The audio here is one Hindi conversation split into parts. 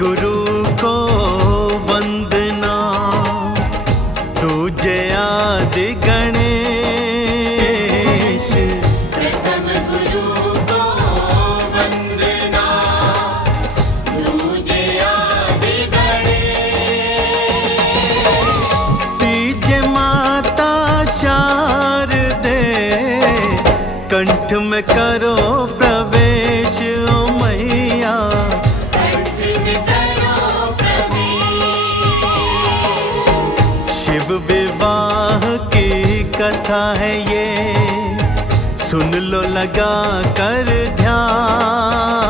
गुरु को वंदना, तुझे आदि गणेश। प्रथम गुरु को वंदना, तुझे आदि गणेश। तीजे माता शारदे, कंठ में करो प्रवेश ओ मैया। शिव विवाह की कथा है ये, सुन लो लगा कर ध्यान।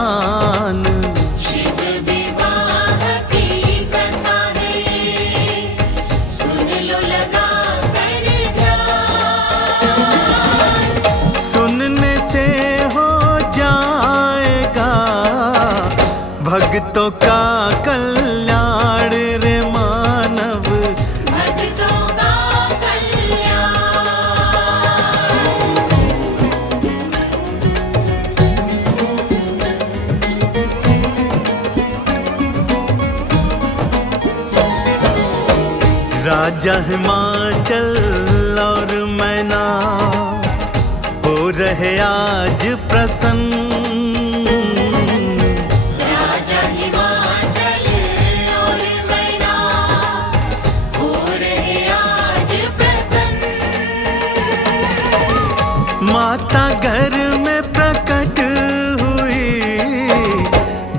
शिव विवाह की कथा है ये, सुन लो लगा कर ध्यान। सुनने से हो जाएगा भक्तों का कल्याण रे मानव। भक्तों का कल्याण। राजा हिमाचल और मैना हो रहे आज प्रसन्न। राजा हिमाचल और मैना हो रहे आज प्रसन्न। माता घर में प्रकट हुई,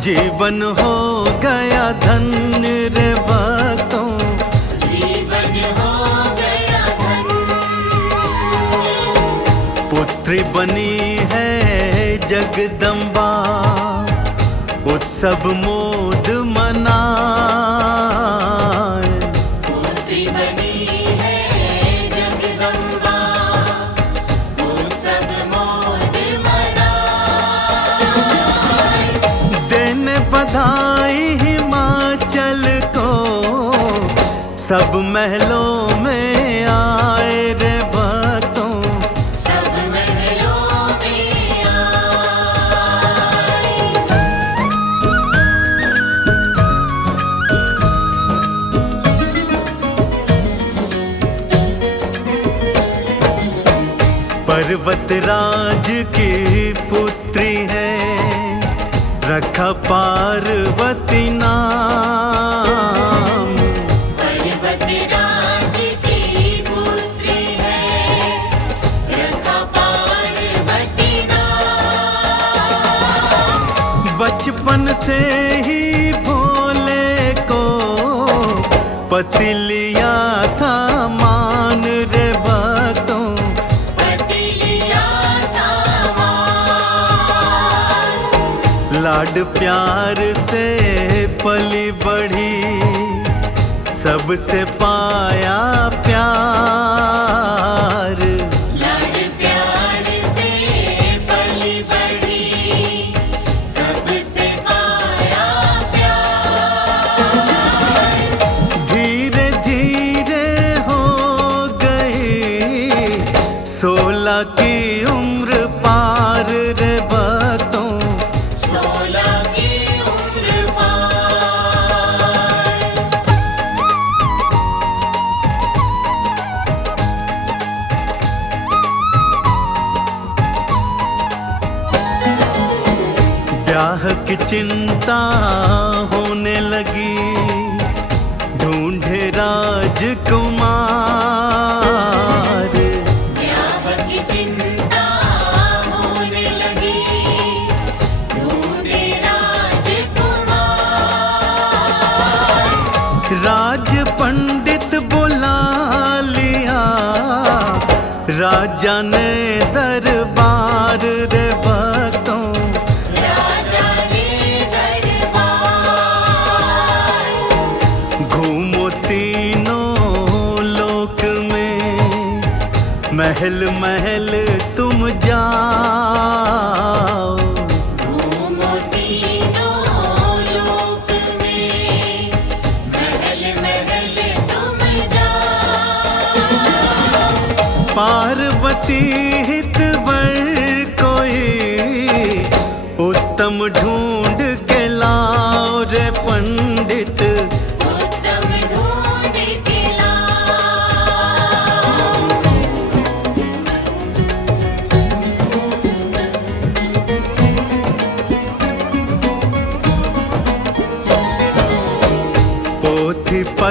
जीवन हो गया धन्य रे भक्तों। जीवन हो गया धन्य। पुत्री बनी है जगदम्बा, उत्सव मोद मनाए। पुत्री बनी है जगदम्बा, उत्सव मोद मनाए। देने बधाई हिमाचल को, सब महलों में आए रे भक्तों। सब महलों में आए। पर्वतराज की पुत्री है, रखा पार्वती नाम। पर्वतराज की पुत्री है, रखा पार्वती नाम। बचपन से ही भोले को पति लिया था मान रे भक्तों। पति लिया था मान। लाड प्यार से पली बढ़ी, सबसे पाया प्यार। लाड प्यार से पली बढ़ी, सबसे पाया प्यार। धीरे धीरे हो गई 16 की उम्र पार रे भक्तों। 16 की उम्र पार। ब्याह की चिंता होने लगी, ढूंढे राजकुमार। ब्याह की चिंता होने लगी, ढूंढे राजकुमार। राज पंडित बुला लिया, राजा ने दरबार रे भक्तों। राजा ने दरबार। घूमो तीनों लोक में, महल महल तुम जाओ। घूमो तीनों लोक में, महल महल तुम जाओ। पार्वती हित वर कोई उत्तम ढूंढ के लाओ रे पंडित।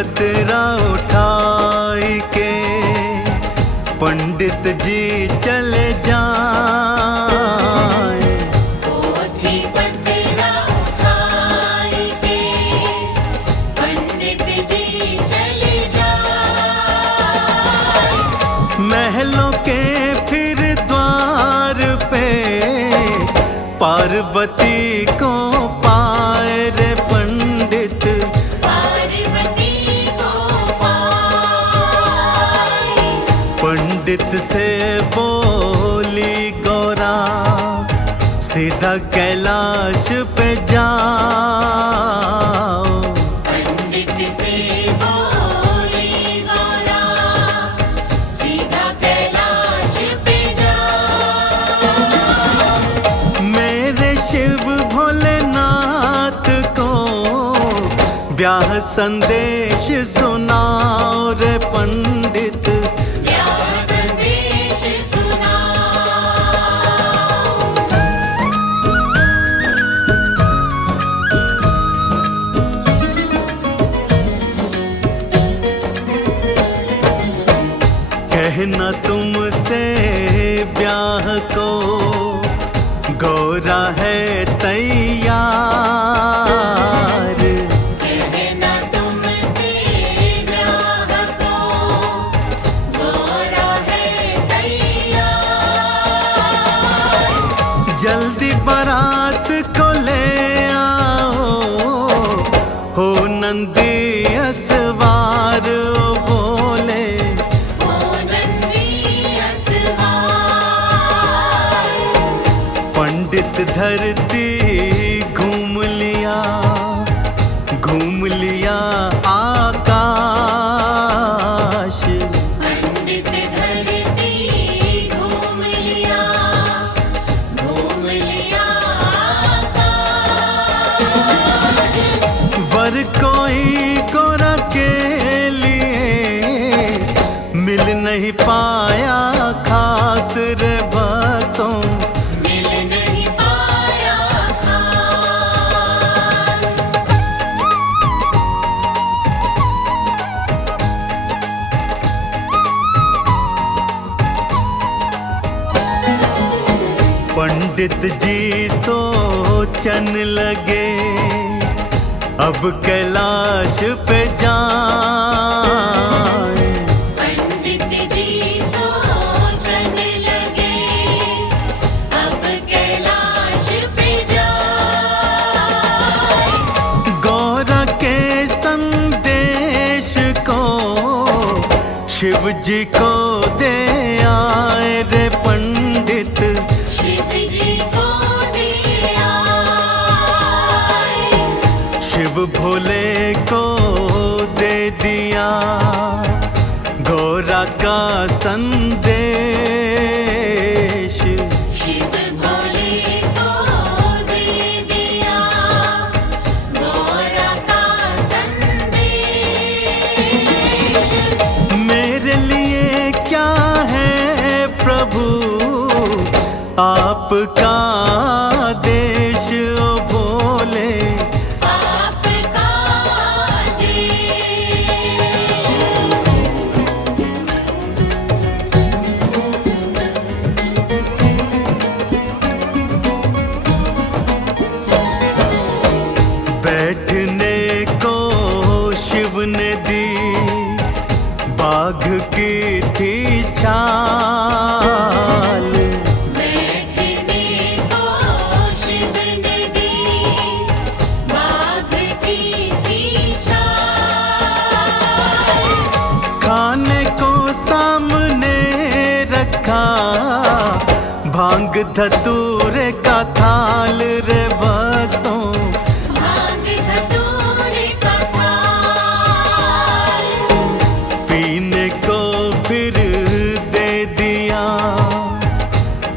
पतरा उठाई के पंडित जी चले जाए। पोथी पतरा उठाई के पंडित जी चले जाए। महलों के फिर द्वार पे पार्वती को पाए रे पंडित। पार्वती को पाए। पंडित से बोली गौरा सीधा कैलाश पे जाओ। पंडित से बोली गौरा सीधा कैलाश पे जाओ। मेरे शिव भोलेनाथ को ब्याह संदेश सुनाओ रे पंडित। ब्याह संदेश सुनाओ। कहना तुमसे ब्याह को गौरा है तैयार। कहना तुमसे ब्याह को गौरा है तैयार। जल्दी बारात को ले आओ हो नंदी असवार ओ बोले। ओ नंदी असवार। पंडित धरती घूम लिया आकाश। पंडित धरती घूम लिया आकाश। वर कोई गोरा के लिए मिल नहीं पाया खास रे भक्तों। मिल नहीं पाया खास। पंडित जी सोचन लगे अब कैलाश पे जाए। पंडित जी सोचने लगे अब कैलाश पे जाए। गौरा के संदेश को शिव जी को दे आए रे पंडित। शिव जी को दे आए। शिव भोले को दे दिया गौरा का संदेश। शिव भोले को दे दिया गौरा का संदेश। मेरे लिए क्या है प्रभु आपका देश ओ भोले। आपका देश। बैठने को शिव ने दी बाघ की थी छाल। बैठने को शिव ने दी बाघ की थी छाल। खाने को सामने रखा भांग धतूरे का थाल रे भक्तों। भांग धतूरे का थाल। पीने को फिर दे दिया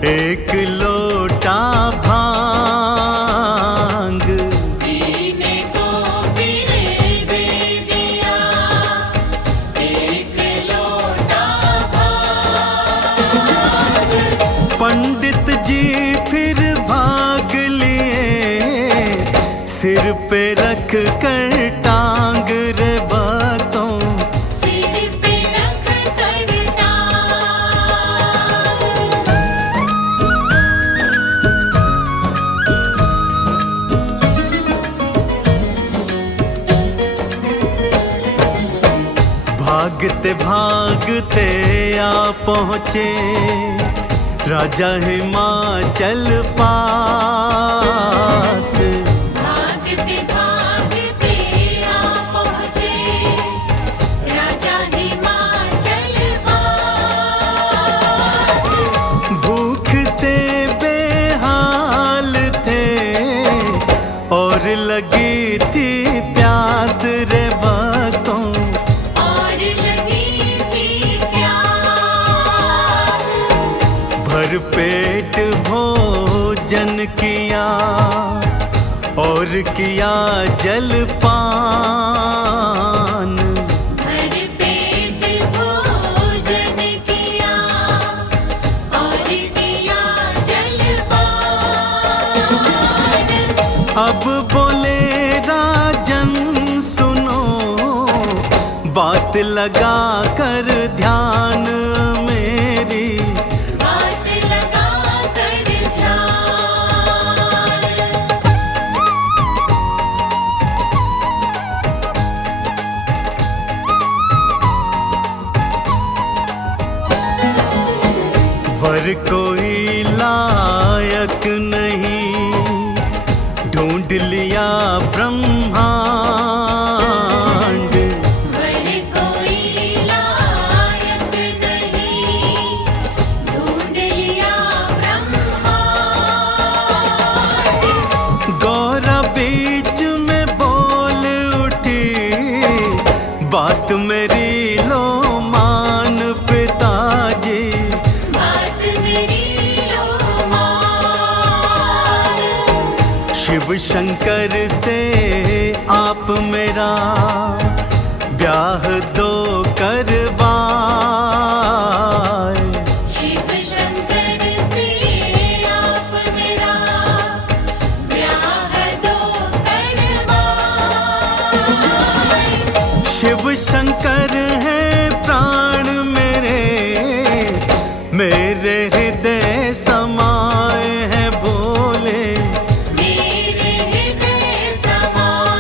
एक लोटा भांग। पीने को फिर दे दिया एक लोटा भांग। पंडित जी फिर भाग लिए सिर पे रख कर टांग रे बातों। भागते भागते आ पहुँचे राजा हिमाचल पास। भागते भागते आ पहुँचे राजा हिमाचल पास। भूख से बेहाल थे और लगी थी प्यास रे भक्तों, और लगी थी प्यास। भर पेट भोजन किया और किया जलपान। भर पेट भोजन किया और किया जलपान। अब बोले राजन सुनो, बात लगा कर ध्यान मेरी। बात लगा कर ध्यान। वर कोई लायक नहीं, ढूंढ लिया ब्रह्मांड। वर कोई लायक नहीं, ढूंढ लिया ब्रह्मांड। गौरा बीच में बोल उठी, बात मेरी लो मान पिताजी। बात मेरी लो मान। शिव शंकर से आप मेरा ब्याह दो करवाए। शिव शंकर से आप मेरा ब्याह दो करवाए। शिव शंकर है प्राण मेरे, मेरे हृदय समाए हैं बोले। मेरे हृदय समाए।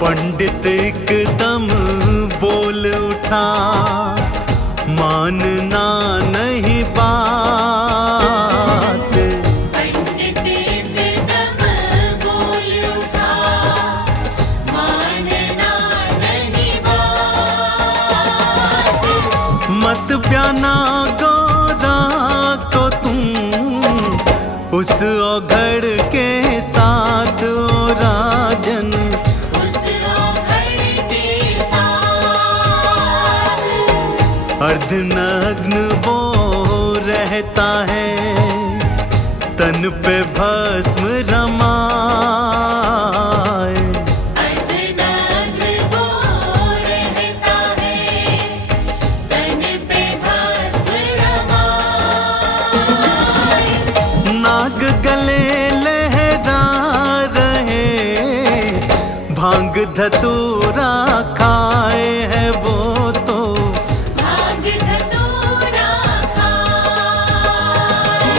पंडित एकदम बोल उठा, मानना नहीं बात। पंडित एकदम बोल उठा, मानना नहीं बात। मत ब्याना गौरा को तुम उस औघड़ के साथ ओ राजन। उस औघड़ के साथ अर्धनग्न वो रहता है, तन पे भस्म रमाए। अर्धनग्न वो रहता है, तन पे भस्म रमाए। नाग गले लहरा रहे, भांग धतूरा खाए है वो तो। भांग धतूरा खाए।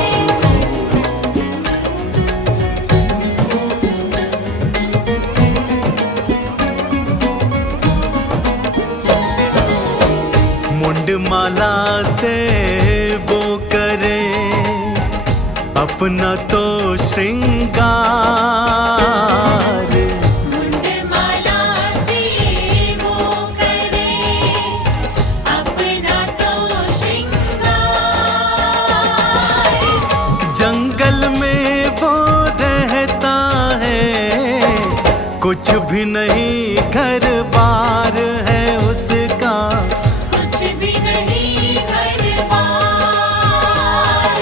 मुंडमाला से वो करे अपना तो श्रृंगार। मुंडमाला से वो करे अपना तो श्रृंगार। जंगल में वो रहता है, कुछ भी नहीं घर बार है उसका। कुछ भी नहीं घर बार।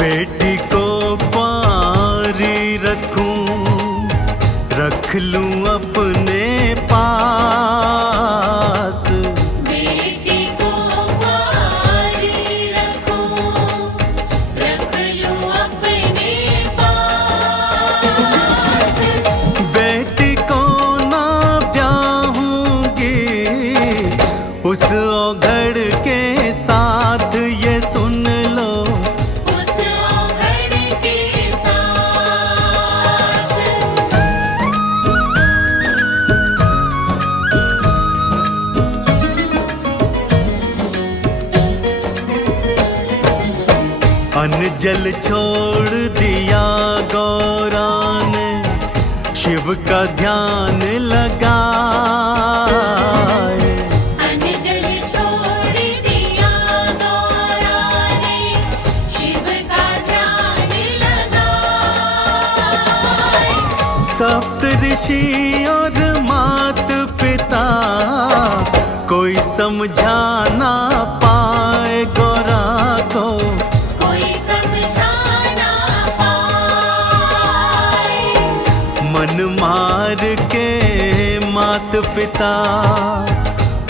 बेटी को पारी रखूं, रख लूं अपने पास। बेटी को पारी रखूं, रख लूं अपने पास। बेटी को ना ब्याहूंगी, उस औघड़ के साथ ये सुन अन्न जल छोड़ दिया गौरा ने, शिव का ध्यान लगाए। अन्न जल छोड़ दिया गौरा ने, शिव का ध्यान लगाए। सप्त ऋषि और मात पिता कोई समझा ना पाए गौरा को, कोई समझा ना पाए। मन मार के मात पिता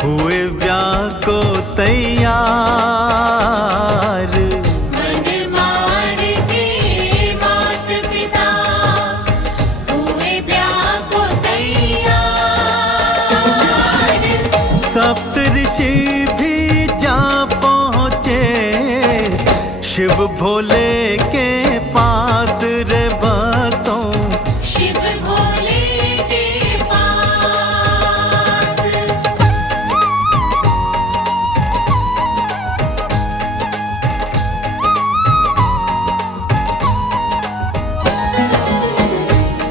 हुए ब्याह को तैयार। मन मार के मात पिता हुए ब्याह को तैयार। सप्त ऋषि भी जा पहुँचे शिव भोले के पास रे भक्तों। शिव भोले के पास।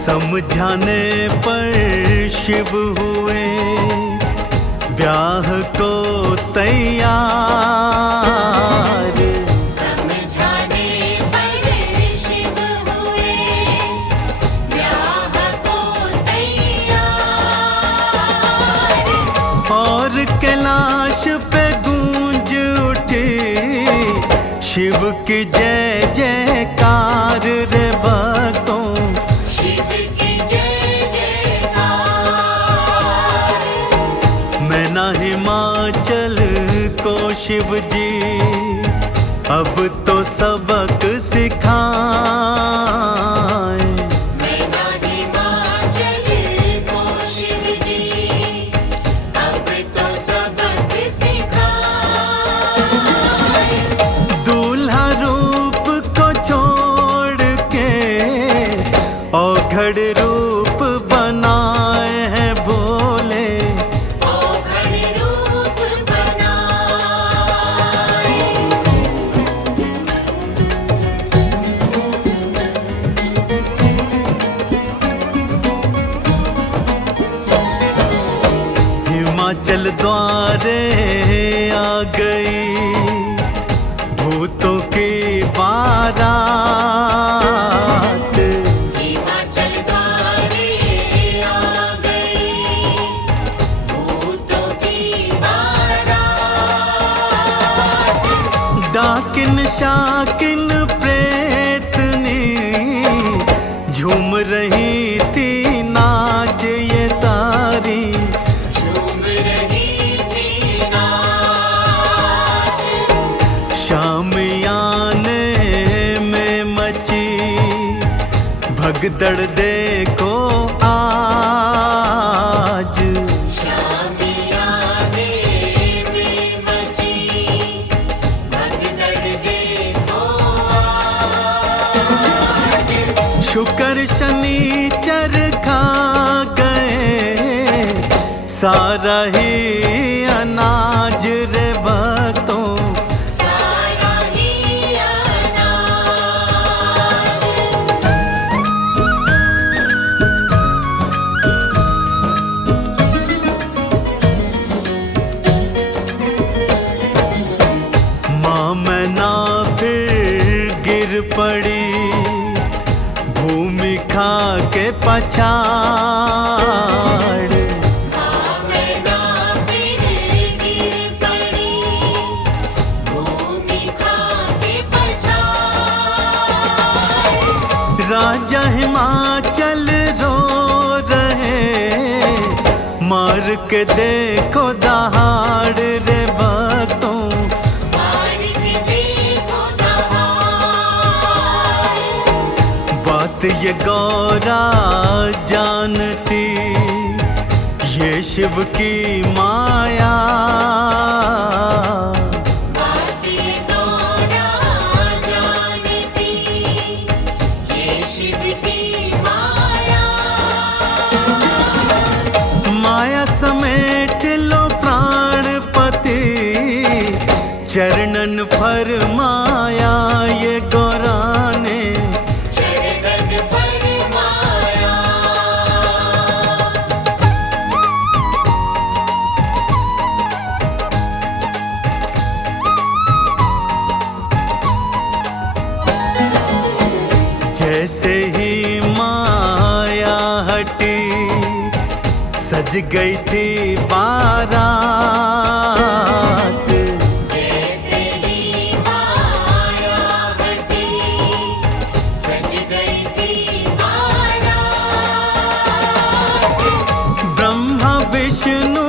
समझाने पर शिव हुए ब्याह को तैयार। समझाने पर शिव हुए ब्याह को तैयार। और कैलाश पे गूंज उठी शिव की जय जयकार रे भक्तों। शिव की जय जयकार। मैं ना हिमाचल को शिव जी अब तो सबक सिखाएं। मैं ना हिमाचल को शिव जी अब तो सबक सिखाए। दूल्हा रूप को छोड़ के औघड़ रूप बनाए हैं भोले। औघड़ रूप बनाए। हिमाचल द्वारे आ गई भूतों की बारात। हिमाचल द्वारे आ गई भूतों की बारात। डाकिन शाकिन प्रेतनी झूम रही थी नाच ये सारी। झूम रही थी नाच। शामियाने में मची भगदड़ देखो आज। शामियाने में मची भगदड़ देखो आज। शुक्र शनिचर खा गए सारा ही अनाज रे भक्तों। सारा ही अनाज। माँ मैना फिर गिर पड़ी भूमि खा के पछाड़। मैं ना फिर गिर पड़ी भूमि खा के पछाड़। राजा हिमाचल रो रहे मार के देखो दहाड़ रे भक्तों। मार के देखो दहाड़। बात ये गौरा जानती ये शिव की माया। बात ये गौरा जानती ये शिव की माया। माया समेट लो प्राणपति चरणन फरमाया ये जैसे ही माया हटी सज गई थी बारात। जैसे ही माया हटी सज गई थी बारात। ब्रह्मा विष्णु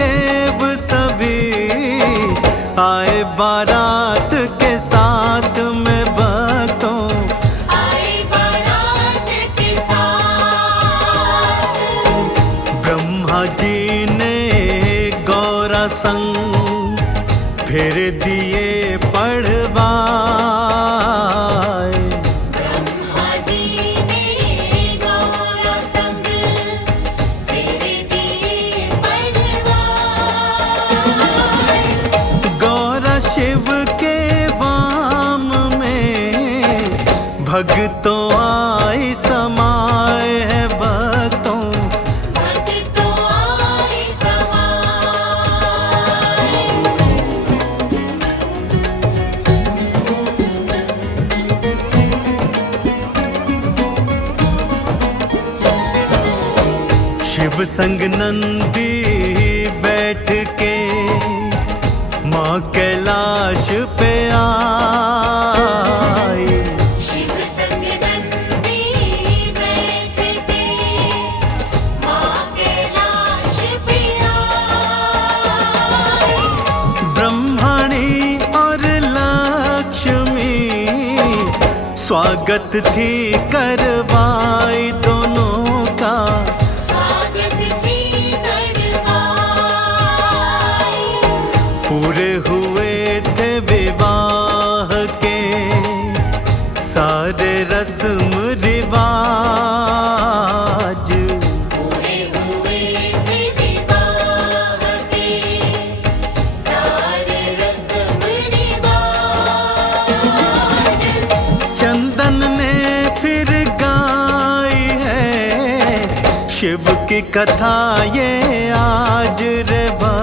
देव सभी आए बारात के साथ में भक्तों। आए बारात के साथ। ब्रह्मा जी ने गौरा संग फिर दिए पढ़वाए। ब्रह्मा जी ने गौरा संग फिर दिए पढ़वाए। गौरा शिव के वाम में भक्तों आई समाए है भक्तों। भक्तों आई समाए। शिव संग नंदी बैठ के माँ कैलाश पे आई। शिव संग नंदी बैठ के माँ कैलाश पे आए। ब्रह्मणी और लक्ष्मी स्वागत थी करवाई दोनों का। स्वागत थी करवाई। पूरे हुए थे विवाह के सारे रस्म रिवाज। पूरे हुए थे विवाह के सारे रस्म रिवाज। चंदन ने फिर गाई है शिव की कथा ये आज रे भा।